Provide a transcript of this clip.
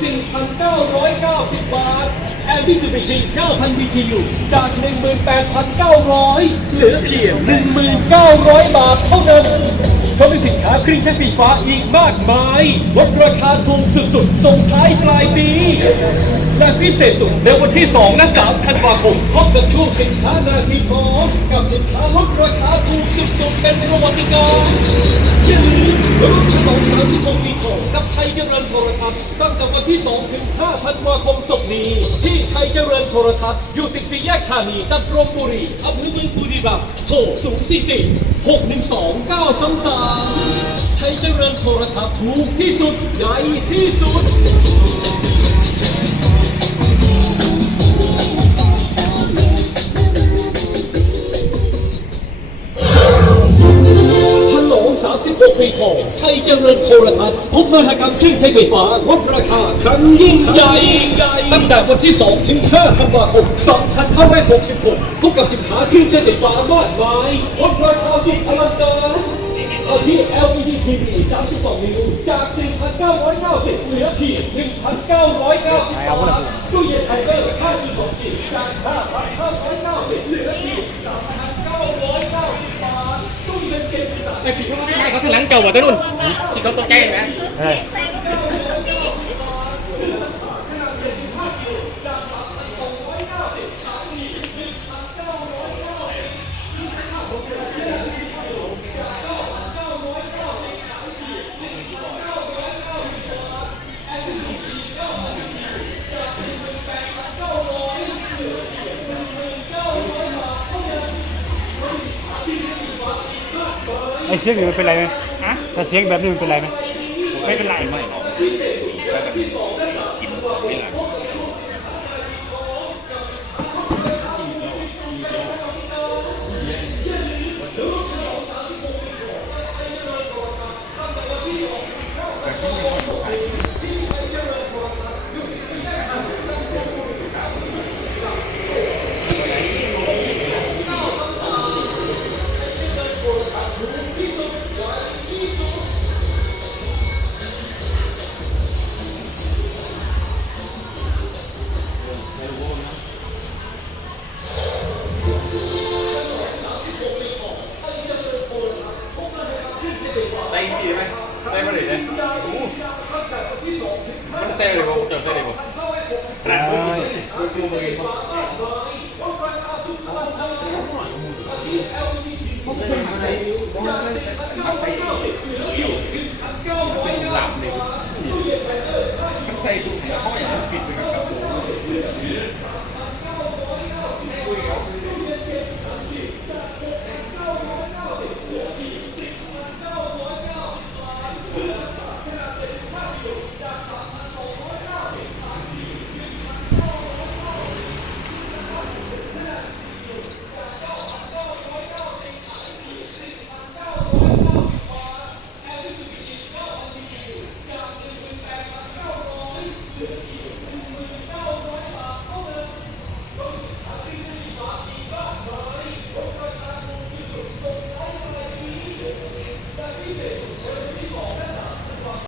4,990 บาท แอร์มิสูบิชิ9,000 BTU จาก 18,900 เหลือเพียง 1,900 บาทเท่านั้นเขามีสินค้าเครื่องใช้ไฟฟ้าอีกมากมายลดราคาถูกสุดๆ ส่งท้ายปลายปี และพิเศษสุดในวันที่ 2 และ 3 ธันวาคมพบกับช่วงสินค้านาทีทองกับสินค้าลดราคาถูกสุดๆ เป็นประวัติการณ์อย่าลืมร่วมฉลอง36ปีทองกับชัยเจริญโทรทัศน์ วันที่ 2 ถึง5ธันวาคมศกนี้ ที่ชัยเจริญโทรทัศน์ อยู่ติดสี่แยกธานีตับรมบุรีอำเภอเมืองบุรีรัมย์โทร 044 612 933ชัยเจริญโทรทัศน์ถูกที่สุด ใหญ่ที่สุด ทองชัยเจริญโทรทัศน์พบมหกรรมเครื่องใช้ไฟฟ้าลดราคาครั้งยิ่งใหญ่ ตั้งแต่วันที่ 2 ถึง 5 ธันวาคม 2566พบกับสินค้าเครื่องใช้ไฟฟ้ามากมายลดราคาสุดอลังการเอาที่ LED TV 32 นิ้ว จาก 4,990 เหลือเพียง1,990บาทตู้เย็นไทเกอร์5.2จิกจาก 5,590 เหลือเพียง3,990 บาทตู้เย็นเกมสาม ไอ้สิไม่ใช่เขาทะลังเก่าว่ะตัวนุ่นสิเขาตกใจเห็นไหมใช่ อ้เสียงนี่มันเป็นไรไหมฮะถ้าเสียงแบบนี้มันเป็นไรไหมไม่เป็นไรไม่หรอกแต่แบบกินไม่หลัง มันเซ่เลยผมเจอเซ่เลยผมขนาดูมืลเลยเขาอย่างนั้น